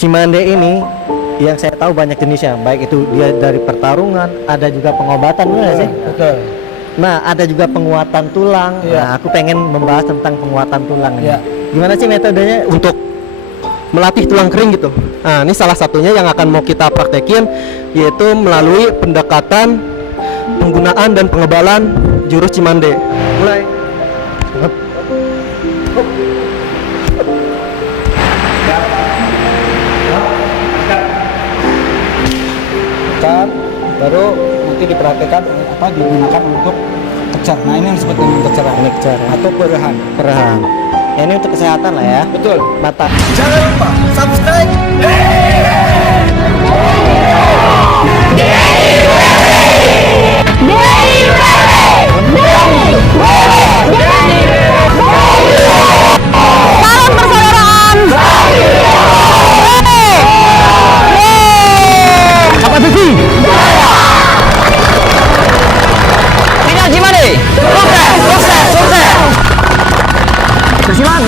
Cimande ini yang saya tahu banyak jenisnya, baik itu dia dari pertarungan, ada juga pengobatan, benar sih? Betul. Nah, ada juga penguatan tulang. Iya. Nah, aku pengen membahas tentang penguatan tulang ini. Iya. Gimana sih metodenya untuk melatih tulang kering gitu? Nah, ini salah satunya yang akan mau kita praktekin, yaitu melalui pendekatan penggunaan dan pengebalan jurus Cimande. Mulai. Kejar, baru nanti diperhatikan apa digunakan untuk kejar. Nah ini yang disebut dengan kejar Ini kejar ya. atau perehan. Perehan. Ya, ini untuk kesehatan lah ya. Betul. Mata. Jangan lupa subscribe. Salam persaudaraan. Apa sih? Tinggal Cimande. Sukses, sukses, sukses. Kasihan.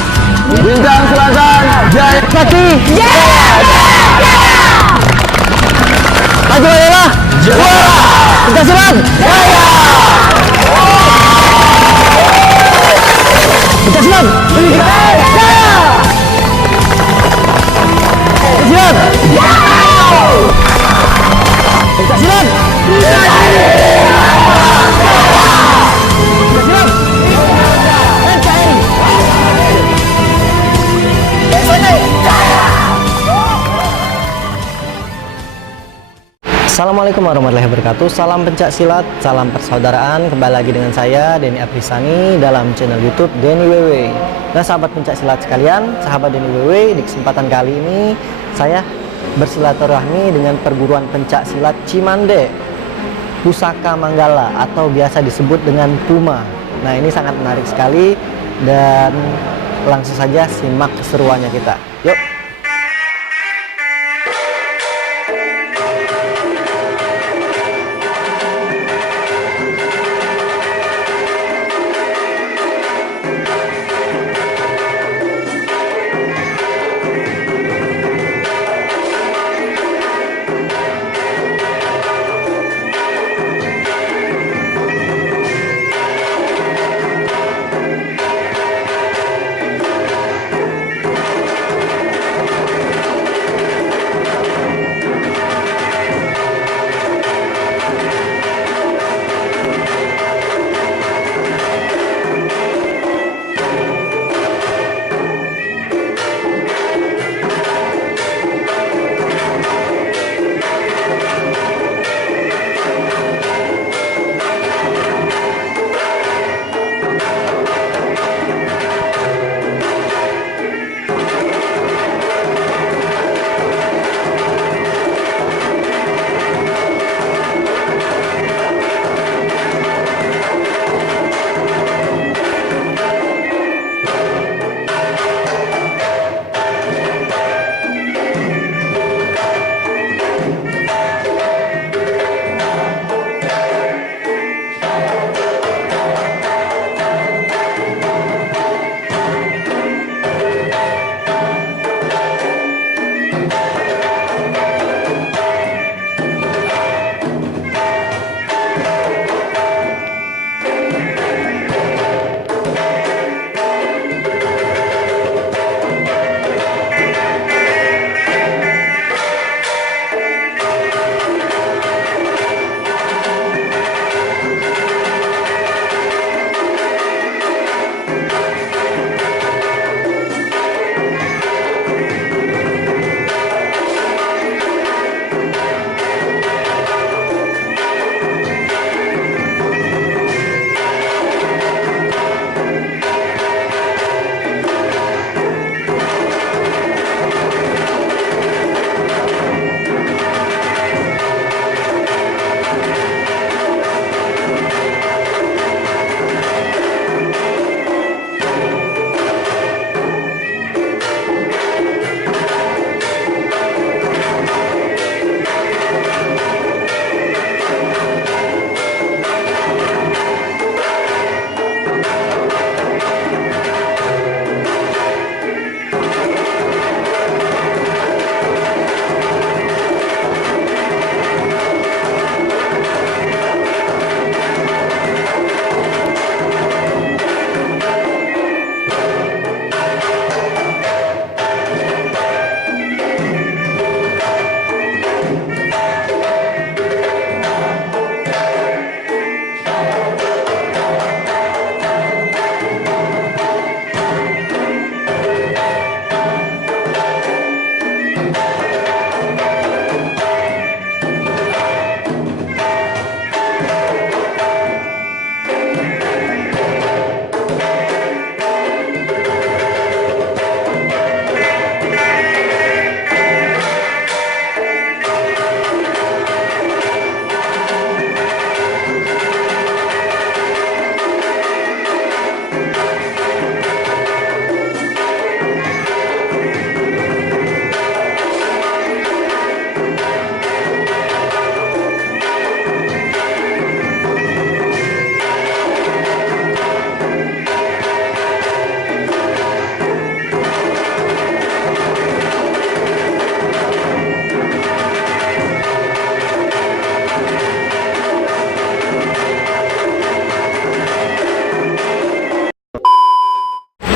Bintang Selatan Jaya Sakti. Maju adalah juara. Kasihan. Jaya. Kasihan. Jaya. Kasihan. Kasihan. Assalamualaikum warahmatullahi wabarakatuh. Salam pencak silat, salam persaudaraan. Kembali lagi dengan saya Denny Aprisani dalam channel YouTube Denny WW. Nah, sahabat pencak silat sekalian, sahabat Denny WW, di kesempatan kali ini saya bersilaturahmi dengan perguruan pencak silat Cimande Pusaka Manggala atau biasa disebut dengan Puma. Nah, ini sangat menarik sekali dan langsung saja simak keseruannya kita. Yuk.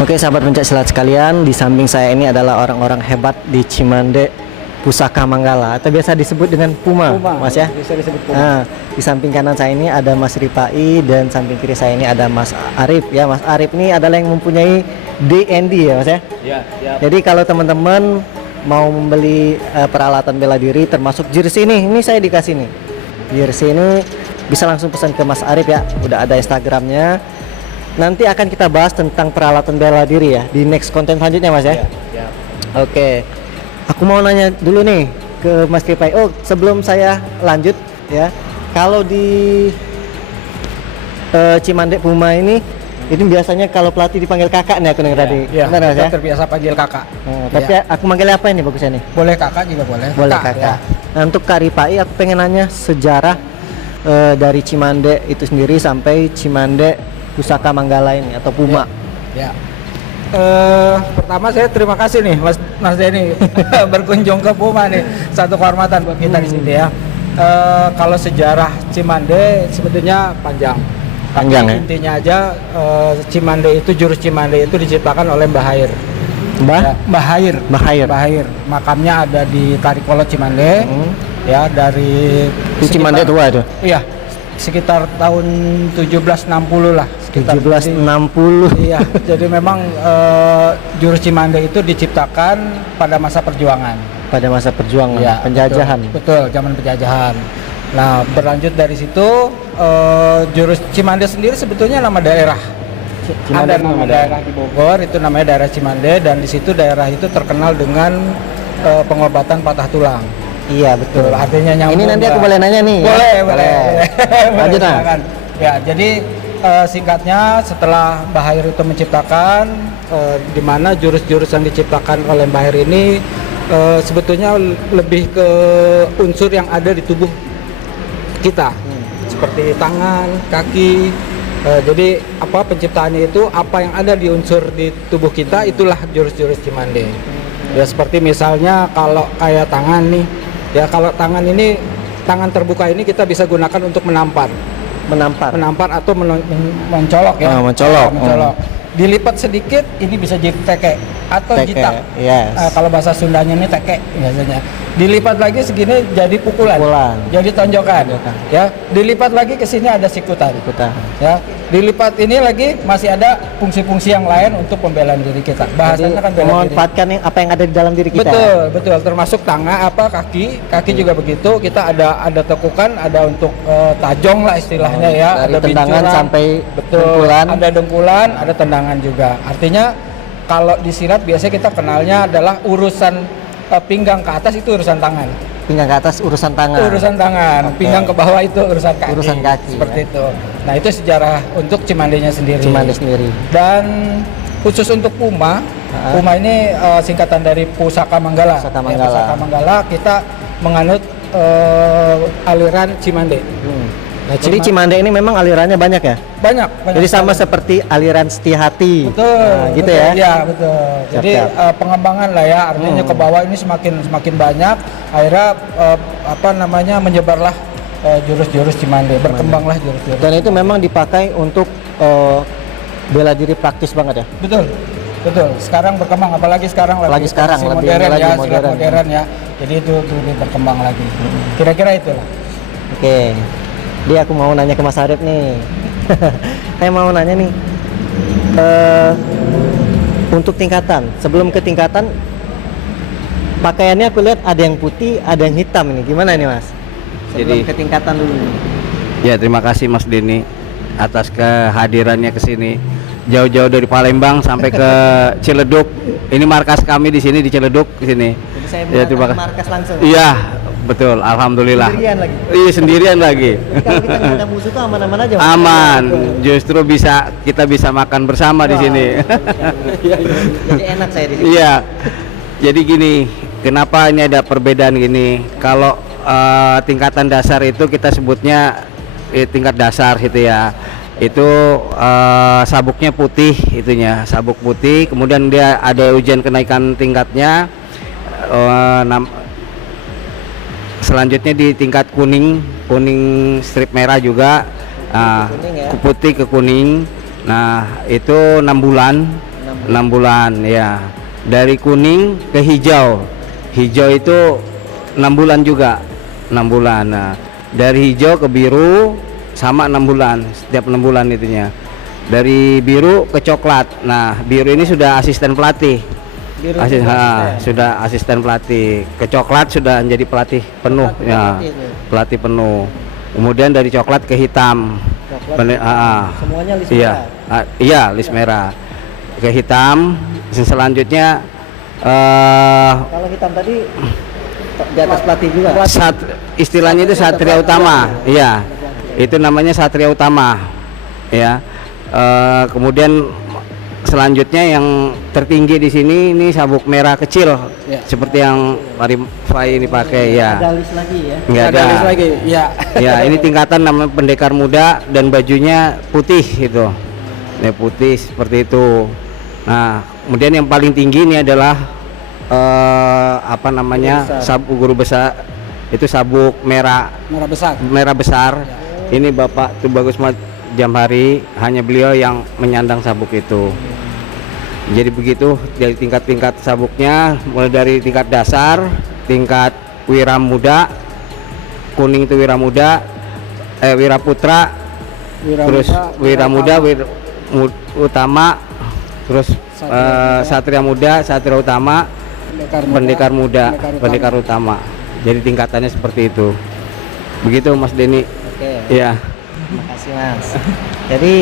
Oke sahabat pencak silat sekalian, di samping saya ini adalah orang-orang hebat di Cimande Pusaka Manggala atau biasa disebut dengan Puma, Mas ya. Bisa disebut Puma. Nah, di samping kanan saya ini ada Mas Ripai dan samping kiri saya ini ada Mas Arif ya. Mas Arif ini adalah yang mempunyai DND ya Mas ya. Ya, ya. Jadi kalau teman-teman mau membeli peralatan bela diri termasuk jersey ini saya dikasih nih. Jersey ini bisa langsung pesan ke Mas Arif ya. Udah ada Instagramnya. Nanti akan kita bahas tentang peralatan bela diri ya di next konten selanjutnya Mas ya. Ya. Oke. Aku mau nanya dulu nih ke Mas Ripai. Oh, sebelum saya lanjut ya. Kalau di Cimande Puma ini biasanya kalau pelatih dipanggil kakak nih aku dengar tadi. Ya, Benar Mas kita ya? terbiasa panggil kakak. Tapi aku manggilnya apa ini bagusnya nih? Boleh kakak juga boleh. Boleh kakak. Ya. Nah, untuk Kak Ripai aku pengen nanya sejarah dari Cimande itu sendiri sampai Cimande Pusaka Manggala ini atau Puma. Ya. Pertama saya terima kasih nih Mas Denny berkunjung ke Puma nih, satu kehormatan buat kita di sini ya. Kalau sejarah Cimande sebetulnya panjang. Panjang ya? Intinya aja Cimande itu, jurus Cimande itu diciptakan oleh Mbah Hair. Mbah Hair. Makamnya ada di Tarikolo Cimande. Ya, dari Di Cimande tua itu. Iya, sekitar tahun 1760 lah. 1760. Iya, jadi memang jurus Cimande itu diciptakan pada masa perjuangan. Pada masa perjuangan, Ya, penjajahan. Betul, zaman penjajahan. Nah, berlanjut dari situ jurus Cimande sendiri sebetulnya nama daerah. Cimande Ada nama daerah di Bogor, itu namanya daerah Cimande, dan di situ daerah itu terkenal dengan pengobatan patah tulang. Iya betul. Artinya nyambung. Ini nanti aku lah. boleh nanya nih. Boleh. Lanjut Mas. Silakan. Ya, jadi singkatnya setelah Mbah Hair itu menciptakan di mana jurus-jurus yang diciptakan oleh Mbah Hair ini sebetulnya lebih ke unsur yang ada di tubuh kita, seperti tangan, kaki. Jadi apa penciptaannya itu, apa yang ada di unsur di tubuh kita, itulah jurus-jurus Cimande. Ya seperti misalnya kalau kayak tangan nih, ya kalau tangan ini, tangan terbuka ini kita bisa gunakan untuk menampar atau mencolok ya. Mencolok. Dilipat sedikit ini bisa jadi teke atau jitak. Yes. Kalau bahasa Sundanya ini teke biasanya. Dilipat lagi segini jadi pukulan. Jadi tonjokan. Ya, dilipat lagi ke sini ada sikutan. Ya, dilipat ini lagi masih ada fungsi-fungsi yang lain untuk pembelaan diri kita. Bahasanya kan bela diri. Memanfaatkan apa yang ada di dalam diri kita. Betul, termasuk tangan, kaki juga begitu. Kita ada tekukan, ada untuk tajong lah istilahnya ya. Dari Ada tendangan bincuran, sampai betul. dengkulan. Ada dengkulan, ada tendangan juga. Artinya kalau di silat biasanya kita kenalnya adalah urusan pinggang ke atas itu urusan tangan. Pinggang ke atas urusan tangan. Okay. Pinggang ke bawah itu urusan kaki. Seperti ya. itu. Nah, itu sejarah untuk Cimandenya sendiri. Dan khusus untuk Puma, Puma ini singkatan dari Pusaka Manggala. Pusaka Manggala kita menganut aliran Cimande. Nah, jadi Cimande ini memang alirannya banyak ya? Banyak. Jadi sama seperti aliran Setiahati. Betul. Gitu ya? Iya, betul. Jadi pengembangan lah ya, artinya ke bawah ini semakin banyak. Akhirnya menyebarlah jurus-jurus Cimande, berkembanglah jurus-jurus. Dan itu memang dipakai untuk bela diri praktis banget ya? Betul. Sekarang berkembang, apalagi sekarang lebih modern ya. Jadi itu lebih berkembang lagi. Kira-kira itulah. Oke. Dia aku mau nanya ke Mas Arif nih. Saya mau nanya nih. Untuk tingkatan, sebelum ke tingkatan pakaiannya aku lihat ada yang putih, ada yang hitam ini. Gimana nih Mas? Sebelum ke tingkatan dulu. Ya, terima kasih Mas Denny atas kehadirannya ke sini. Jauh-jauh dari Palembang sampai ke Ciledug. Ini markas kami di sini di Ciledug di sini. Jadi saya terima kasih. Markas langsung. Iya, betul. Alhamdulillah. Sendirian lagi. Iya, sendirian lagi. Kalau kita nggak ada musuh tuh aman-aman aja. Aman. Justru kita bisa makan bersama di sini. Jadi enak saya di sini. Iya. Jadi gini, kenapa ini ada perbedaan gini? Kalau tingkatan dasar itu kita sebutnya tingkat dasar gitu ya. Itu sabuknya putih itunya, sabuk putih. Kemudian dia ada ujian kenaikan tingkatnya. Selanjutnya di tingkat kuning strip merah juga, putih ke kuning. Nah, itu 6 bulan. 6 bulan ya. Dari kuning ke hijau. Hijau itu 6 bulan juga. 6 bulan. Nah, dari hijau ke biru sama 6 bulan. Setiap 6 bulan itunya. Dari biru ke coklat. Nah, biru ini sudah asisten pelatih. Sudah asisten pelatih. Ke coklat sudah menjadi pelatih penuh ya. Pelatih penuh. Kemudian dari coklat ke hitam. Semuanya list Iya, merah. iya list merah. Ke hitam. Selanjutnya Kalau hitam tadi di atas pelatih juga. istilahnya itu satria utama. Iya. Itu namanya satria utama. Ya. Kemudian selanjutnya yang tertinggi di sini ini sabuk merah kecil, seperti yang Fai ini pakai ya. Ada list lagi ya. Nggak ada. list lagi, ya. Ya, ini tingkatan namanya pendekar muda dan bajunya putih itu. Ini putih seperti itu. Nah, kemudian yang paling tinggi ini adalah apa namanya? Sabuk guru besar. Itu sabuk merah besar. Ini Bapak Tubagus Jamhari, hanya beliau yang menyandang sabuk itu. Jadi begitu dari tingkat-tingkat sabuknya, mulai dari tingkat dasar, tingkat wira muda, kuning itu wira muda, wira putra, terus wira muda, utama, terus satria muda, satria utama, pendekar muda, pendekar utama. Jadi tingkatannya seperti itu. Begitu Mas Denny. Oke. Ya. Terima kasih Mas. Jadi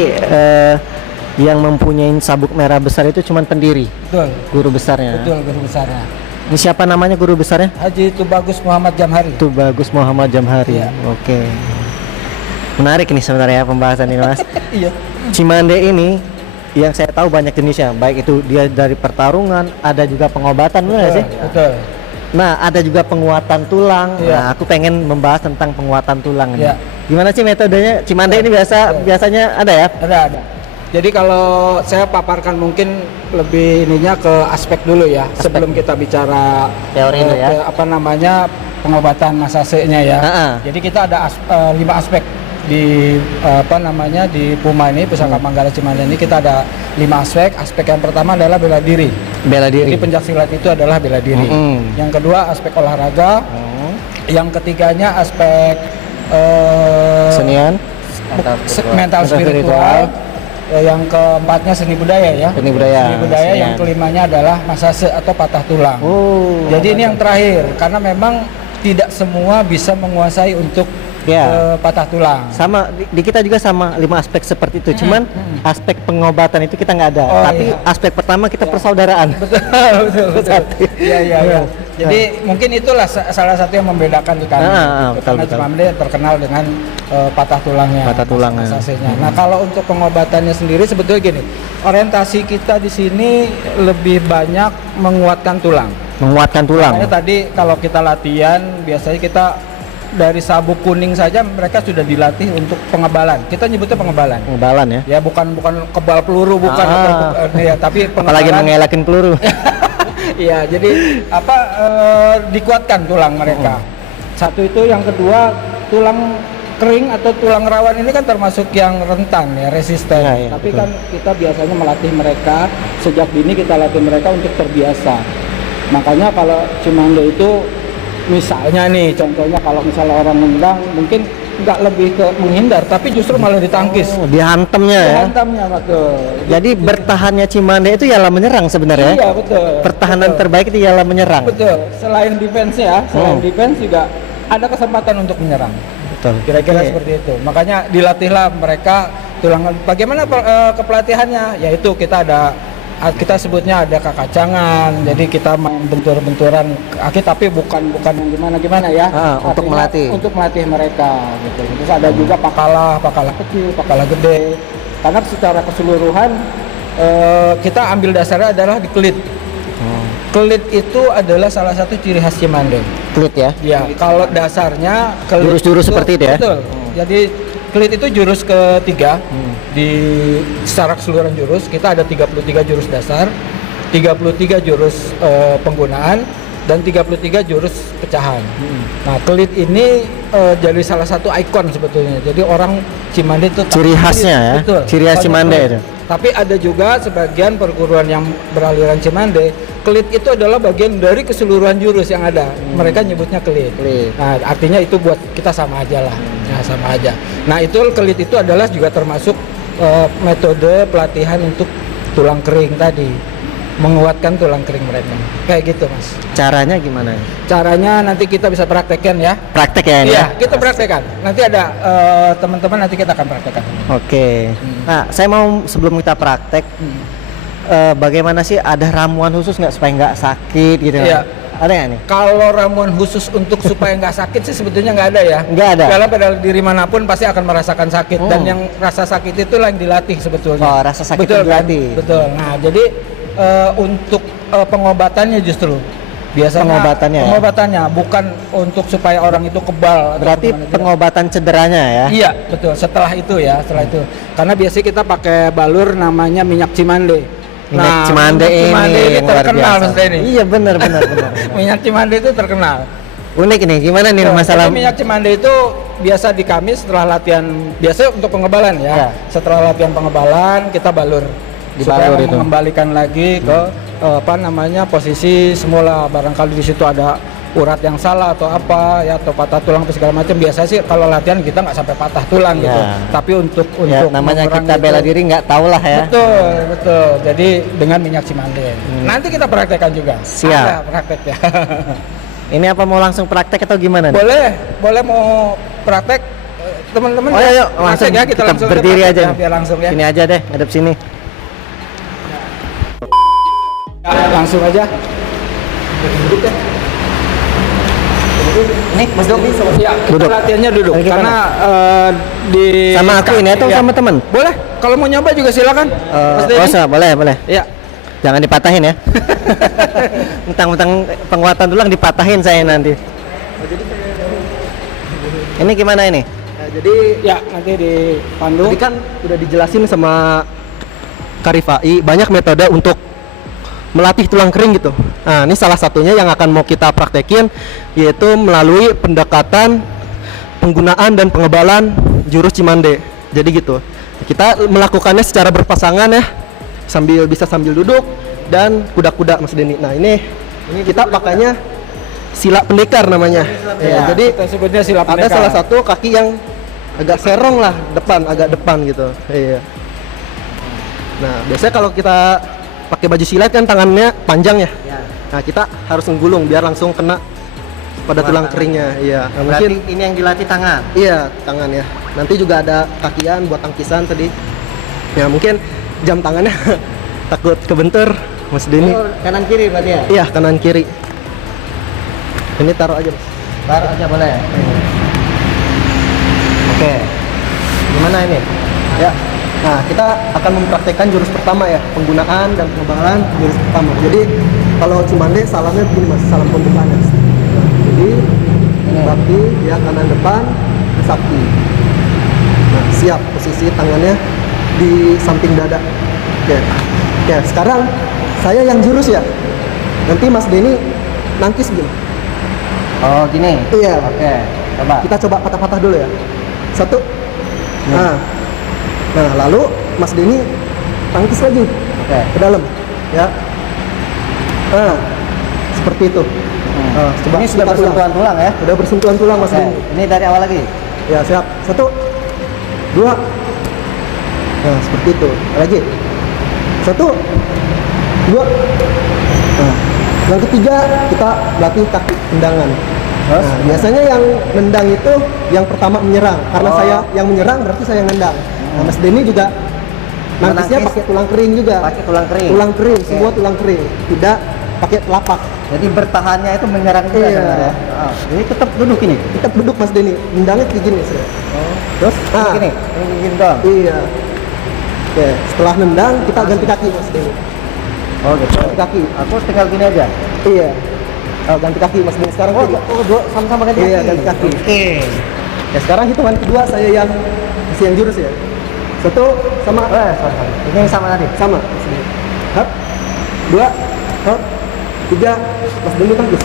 yang mempunyai sabuk merah besar itu cuma pendiri, Betul. guru besarnya. Betul, guru besarnya. Ini siapa namanya guru besarnya? Haji Tubagus Muhammad Jamhari. Tubagus Muhammad Jamhari. Iya. Oke. Menarik ini sebenarnya pembahasan ini Mas. Iya. Cimande ini yang saya tahu banyak jenisnya, baik itu dia dari pertarungan, ada juga pengobatan, benar nggak sih? Betul. Nah, ada juga penguatan tulang. Iya. Nah, aku pengen membahas tentang penguatan tulang ini. Iya. Gimana sih metodenya? Cimande ini biasanya ada ya? Ada. Jadi kalau saya paparkan mungkin lebih ininya ke aspek dulu ya, sebelum kita bicara Teori itu ya. ke apa namanya pengobatan masasenya ya. Jadi kita ada 5 aspek di apa namanya di Puma ini, Pusaka Manggala Cimande ini kita ada 5 aspek. Aspek yang pertama adalah bela diri. Bela diri. Jadi pencaksilat itu adalah bela diri. Yang kedua aspek olahraga. Yang ketiganya aspek Senian, mental spiritual. Yang keempatnya seni budaya ya. Seni budaya. Senian. Yang kelimanya adalah masase atau patah tulang. Oh. Jadi ini yang terakhir karena memang tidak semua bisa menguasai untuk Ya. patah tulang. Sama di kita juga sama 5 aspek seperti itu. Cuman aspek pengobatan itu kita nggak ada. Oh, Tapi iya. aspek pertama kita persaudaraan. betul. Iya. Jadi mungkin itulah salah satu yang membedakan di kami. Karena Cimande terkenal dengan patah tulangnya. Patah tulangnya. Masasenya. Nah, kalau untuk pengobatannya sendiri sebetulnya gini, orientasi kita di sini lebih banyak menguatkan tulang. Menguatkan tulang. Makanya tadi kalau kita latihan biasanya kita dari sabuk kuning saja mereka sudah dilatih untuk pengebalan. Kita nyebutnya pengebalan. Pengebalan ya. Ya bukan kebal peluru bukan ya, tapi pengebalan. Apalagi mengelakin peluru. Iya, jadi apa dikuatkan tulang mereka. Satu itu, yang kedua tulang kering atau tulang rawan ini kan termasuk yang rentan ya, resisten. Ya, Tapi betul. kan kita biasanya melatih mereka sejak dini, kita latih mereka untuk terbiasa. Makanya kalau Cimande itu misalnya nih, contohnya kalau misalnya orang nendang mungkin nggak lebih ke menghindar, tapi justru malah ditangkis. Dihantamnya ya. Dihantamnya betul. Jadi bertahannya Cimande itu ialah menyerang sebenarnya. Iya betul. Pertahanan Betul. terbaik itu ialah menyerang. Betul. Selain defense ya, defense juga ada kesempatan untuk menyerang. Betul. Kira-kira Oke. seperti itu. Makanya dilatihlah mereka tulang. Bagaimana kepelatihannya? Yaitu kita sebutnya ada kakacangan. Jadi kita main bentur-benturan kaki, tapi bukan yang gimana ya. Untuk Artinya melatih. Untuk melatih mereka gitu. Terus ada juga pakalah kecil, pakalah gede. Karena secara keseluruhan kita ambil dasarnya adalah di kelit. Kelit itu adalah salah satu ciri khas Cimande. Kelit ya. Ya, kalau dasarnya kelit Jurus-jurus seperti itu ya? Betul. Jadi kelit itu jurus ketiga di secara keseluruhan jurus. Kita ada 33 jurus dasar, 33 jurus penggunaan, dan 33 jurus pecahan. Nah, kelit ini jadi salah satu ikon sebetulnya. Jadi orang Cimande itu Ciri khasnya ya. Betul. Ciri khas Cimande itu. Tapi ada juga sebagian perguruan yang beraliran Cimande, kelit itu adalah bagian dari keseluruhan jurus yang ada. Mereka nyebutnya kelit. Nah, artinya itu buat kita sama aja lah. Ya, sama aja. Nah, itu kelit itu adalah juga termasuk metode pelatihan untuk tulang kering tadi, menguatkan tulang kering mereka. Kayak gitu, Mas. Caranya gimana? Caranya nanti kita bisa praktekkan ya. Praktek ya ini? Iya, kita praktekkan. Nanti ada teman-teman, nanti kita akan praktekkan. Oke. Nah, saya mau sebelum kita praktek, bagaimana sih, ada ramuan khusus nggak supaya nggak sakit gitu? Iya. Ada nggak nih? Kalau ramuan khusus untuk supaya nggak sakit sih sebetulnya nggak ada ya. Nggak ada? Karena pada diri manapun pasti akan merasakan sakit. Dan yang rasa sakit itulah yang dilatih sebetulnya. Oh, rasa sakit Betul itu dilatih. kan? Betul. Nah, jadi untuk pengobatannya justru biasanya Pengobatannya ya? bukan untuk supaya orang itu kebal. atau Berarti gimana, tidak. pengobatan cederanya ya? Iya, betul. Setelah itu ya, setelah itu. Karena biasanya kita pakai balur namanya minyak Cimande. Minyak Cimande ini luar terkenal biasa. Mas Denny. Iya, benar. Minyak Cimande itu terkenal. Unik ini, gimana nih masalah? Jadi minyak Cimande itu biasa di kami setelah latihan, biasa untuk pengebalan ya. Setelah latihan pengebalan kita balur. Supaya Dibalur itu. mengembalikan lagi ke posisi semula. Barangkali di situ ada urat yang salah atau apa ya, atau patah tulang atau segala macam. Biasa sih kalau latihan kita nggak sampai patah tulang gitu. Tapi untuk Ya, namanya kita bela diri nggak tahu lah ya. Betul. Jadi dengan minyak Cimande. Nanti kita praktekkan juga. Siap. Ada praktek ya. Ini apa mau langsung praktek atau gimana nih? Boleh mau praktek teman-teman. Oh ya, yuk langsung praktek ya, kita langsung berdiri praktek aja. ya, biar langsung ya. Sini aja deh, hadap sini. Langsung aja. Nih, Mas Dok. Ya, kita Duduk. latihannya duduk. Lagi gimana? Karena di Sama aku ini atau ya. sama teman? Boleh. Kalau mau nyoba juga silakan. Mas Denny. Boleh. Ya. Jangan dipatahin ya. Mentang-mentang penguatan tulang dipatahin saya nanti. Ini gimana ini? Jadi ya nanti dipandu. Tadi kan udah dijelasin sama Karifai banyak metode untuk melatih tulang kering gitu. Nah, ini salah satunya yang akan mau kita praktekin, yaitu melalui pendekatan penggunaan dan pengebalan jurus Cimande. Jadi gitu. Kita melakukannya secara berpasangan ya, sambil duduk dan kuda-kuda Mas Denny. Nah, ini kita pakainya sila pendekar namanya. Ya, jadi kita sebutnya sila ada pendekar. salah satu kaki yang agak serong lah, agak depan gitu. Iya. Nah, biasanya kalau kita pakai baju silat kan tangannya panjang ya. Nah, kita harus menggulung biar langsung kena pada tulang keringnya. Iya. Nah, Berarti mungkin ini yang dilatih tangan. iya, tangan ya. Nanti juga ada kakian buat tangkisan tadi. Ya, mungkin jam tangannya takut kebentur Mas Denny. Oh, kanan kiri berarti ya? Iya, kanan kiri. Ini taruh aja, Mas. Taruh aja boleh. Oke. Gimana ini? Ya. Nah, kita akan mempraktekkan jurus pertama ya, penggunaan dan pengebalan jurus pertama. Jadi kalau Cimande salamnya begini Mas, salam pembukaan ya. Nah, jadi bakti ya, kanan depan sakti. Nah, siap, posisi tangannya di samping dada. Oke. Ya, sekarang saya yang jurus ya. Nanti Mas Denny nangkis gini. Oh, gini. Iya. Oke. Coba. Kita coba patah-patah dulu ya. Satu. Nah, lalu Mas Denny tangkis lagi ke dalam, ya. Nah, seperti itu. Nah, coba Ini sudah kita bersentuhan tulang ya? Sudah bersentuhan tulang Mas Oke. Denny. Ini dari awal lagi. Ya, siap. Satu, dua. Nah, seperti itu. Lagi. Satu, dua. Nah, yang ketiga kita latih kaki tendangan. Nah, biasanya yang nendang itu yang pertama menyerang. Karena saya yang menyerang berarti saya yang nendang. Nah, Mas Denny juga nangkisnya Menangkis. pakai tulang kering juga. Pakai tulang kering. Tulang kering, Oke. semua tulang kering. Tidak pakai telapak. Jadi bertahannya itu menyerang juga Iya. sebenarnya. Oh, ini tetap duduk ini. Kita duduk Mas Denny, nendangnya kayak gini sih. Terus, nah, Gini. Ini gini doang. iya. Oke, setelah nendang kita ganti kaki Mas Denny. Oh, gitu. Ganti kaki. Aku tinggal gini aja. Iya. Oh, ganti kaki Mas Denny sekarang. kiri. dua sama-sama ganti Iya, kaki. ganti kaki. Oke. Ya, sekarang hitungan kedua saya yang masih yang jurus ya. Satu sama Sorry. Ini yang sama tadi. sama. Hap. Dua. Hap. 3 Mas Denny tangkis.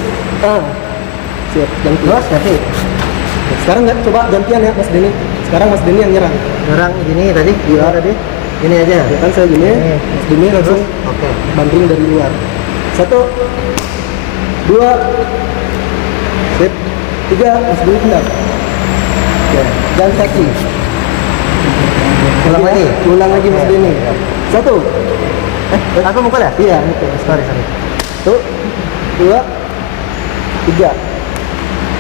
Siap, ganti. Terus ganti. Sekarang coba gantian ya Mas Denny. Sekarang Mas Denny yang nyerang. Nyerang gini tadi, gimana tadi? Gini aja. Ya kan saya gini, Mas Denny langsung Oke. banting dari luar. 1 2 sip. 3 Mas Denny tendang. Oke, dan kaki. Ulang lagi. Ulang lagi Mas Denny. 1 Aku mukul ya? Iya, itu. Sorry. 1 2 3.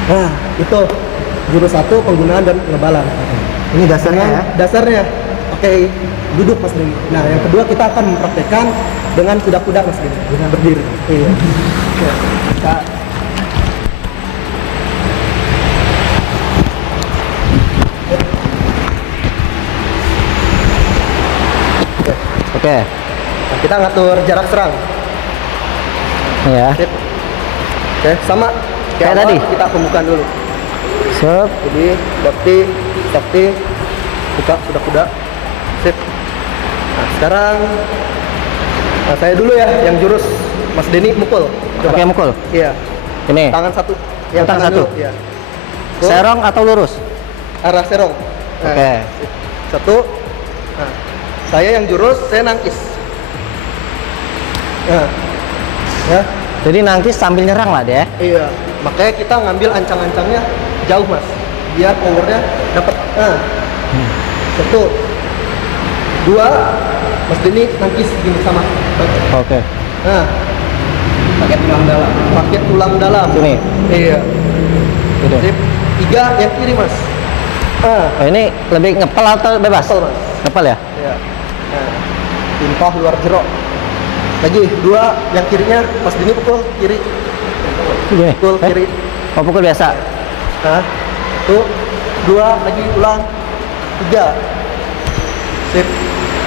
Nah, itu jurus 1 penggunaan dan pengebalan. Ini dasarnya ya. Dasarnya. Oke, duduk Mas Denny. Nah, yang kedua kita akan mempraktekkan dengan kuda-kuda Mas Denny. Dengan berdiri. Iya. Oke. Kita Oke. Nah, kita ngatur jarak serang. Ya. Sip. Oke, sama Kayak awal, tadi? kita pembukaan dulu. Sep. Jadi, sakti, buka kuda-kuda. Sip. Nah, sekarang saya dulu ya yang jurus Mas Denny mukul. Coba. Oke, mukul. Iya. Ini. Tangan satu. Tangan satu. dulu, Iya. Serong atau lurus? Arah serong. Nah, Oke. sip. 1. Nah, saya yang jurus, saya nangkis. Nah. Ya. Jadi nangkis sambil nyerang lah dia. Iya, makanya kita ngambil ancang-ancangnya jauh Mas, biar powernya dapat. Nah, 1 2 Mas Denny nangkis gini sama. Oke. Nah, pakai tulang dalam. Pakai tulang dalam. Sini. Iya. Gitu. Sip. 3 yang kiri Mas. Oh, ini lebih ngepel atau bebas? Ngepel, Mas. Ngepel ya? Iya. Nah, timpah luar jerok. Lagi 2 yang kirinya Mas Denny pukul kiri. Gini. Pukul kiri. Oh, pukul biasa. Nah, 1 2 lagi ulang. 3. Sip.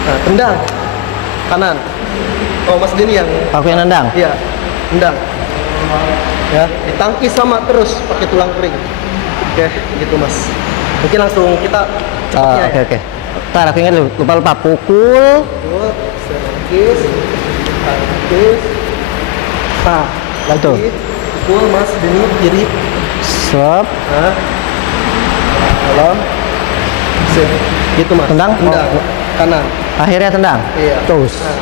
Nah, tendang kanan. Oh, Mas Denny yang Aku yang nendang. iya, tendang. Ya, ditangkis sama terus pakai tulang kering. Oke, gitu Mas. Mungkin langsung kita cepatnya Oke, ya. oke. Ntar aku ingat lupa pukul. Pukul, tangkis, tangkis. Nah, lagi Tuh. pukul Mas Denny kiri. Sep. Nah, dalam. Sip. Gitu Mas. Tendang? Tendang. Oh. Kanan. Akhirnya tendang. Iya. Terus. Nah,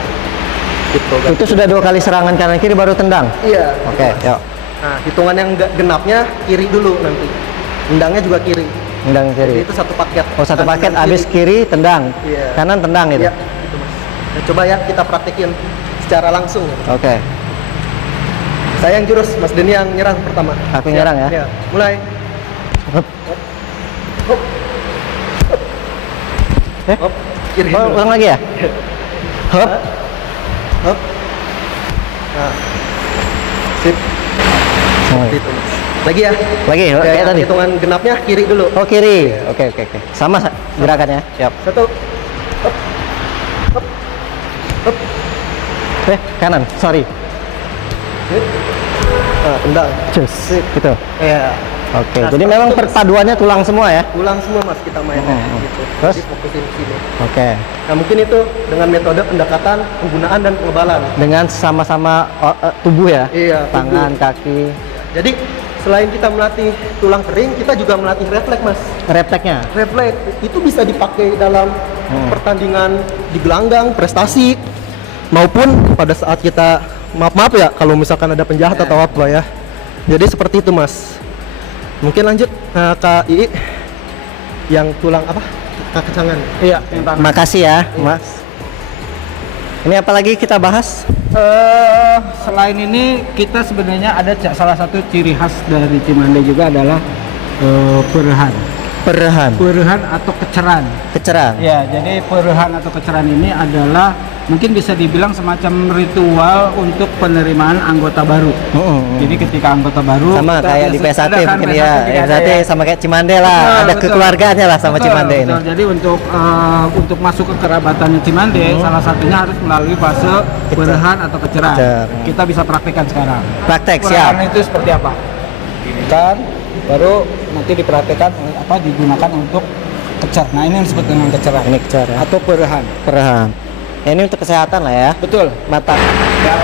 gitu. Itu sudah 2 kali serangan kanan kiri baru tendang. Iya. Oke, Mas. yuk. Nah, hitungan yang genapnya kiri dulu nanti. Tendangnya juga kiri. Tendang Jadi kiri. itu satu paket. Oh, satu Kanan paket dan habis kiri tendang. Iya. Kanan tendang gitu. Iya, gitu Mas. Nah, coba ya kita praktekin secara langsung. Oke. Saya yang jurus, Mas Denny yang nyerang pertama. Aku yang nyerang ya? Iya. Mulai. Hop. Hop. Eh? Hop. Kiri. Oh, dulu. ulang lagi ya? Hop. Hop. Nah. Sip. Oh, Gitu, Mas. Lagi ya. lagi, kayak tadi. Hitungan genapnya kiri dulu. Oh, kiri. Oke. Sama gerakannya. Siap. 1. Hop. Hop. Hop. Kanan. Sorry. Sip. Nah, tendang. Cus. Gitu. Iya. Oke. Nah, Jadi seperti memang itu, Mas. perpaduannya tulang semua ya? Ulang semua Mas kita mainnya gitu. Terus? Jadi fokusin ke sini. Oke. Nah, mungkin itu dengan metode pendekatan, penggunaan dan pengebalan. Dengan sama-sama tubuh ya? Iya, Tangan, kaki. Jadi selain kita melatih tulang kering, kita juga melatih refleks Mas. Refleksnya. Refleks itu bisa dipakai dalam pertandingan di gelanggang, prestasi, maupun pada saat kita maaf ya kalau misalkan ada penjahat atau apa ya. Jadi seperti itu Mas. Mungkin lanjut Kak Ii yang tulang apa? Kekencangan. Iya. Makasih ya, Mas. Ini apalagi kita bahas? Selain ini kita sebenarnya ada salah satu ciri khas dari Cimande juga adalah perehan. Perehan atau keceran. Keceran. Ya, jadi perehan atau keceran ini adalah mungkin bisa dibilang semacam ritual untuk penerimaan anggota baru. Jadi ketika anggota baru Sama kita kayak di biasa- PS1 ada kan, mungkin PS1 ya. juga ada PS1 ya. sama kayak Cimande lah. Betul, Ada betul. kekeluargaannya lah sama Betul, Cimande ini. betul. Jadi untuk masuk ke kerabatannya Cimande, salah satunya harus melalui fase perehan atau keceran. Kecer. Kita bisa praktekkan sekarang. Praktek, Perehan siap. itu seperti apa? Kan baru nanti diperhatikan digunakan untuk kecer. Nah, ini yang disebut dengan keceran Ini kecer ya. atau perehan. Perehan. Ini untuk kesehatan lah ya. Betul. Mata. Ya.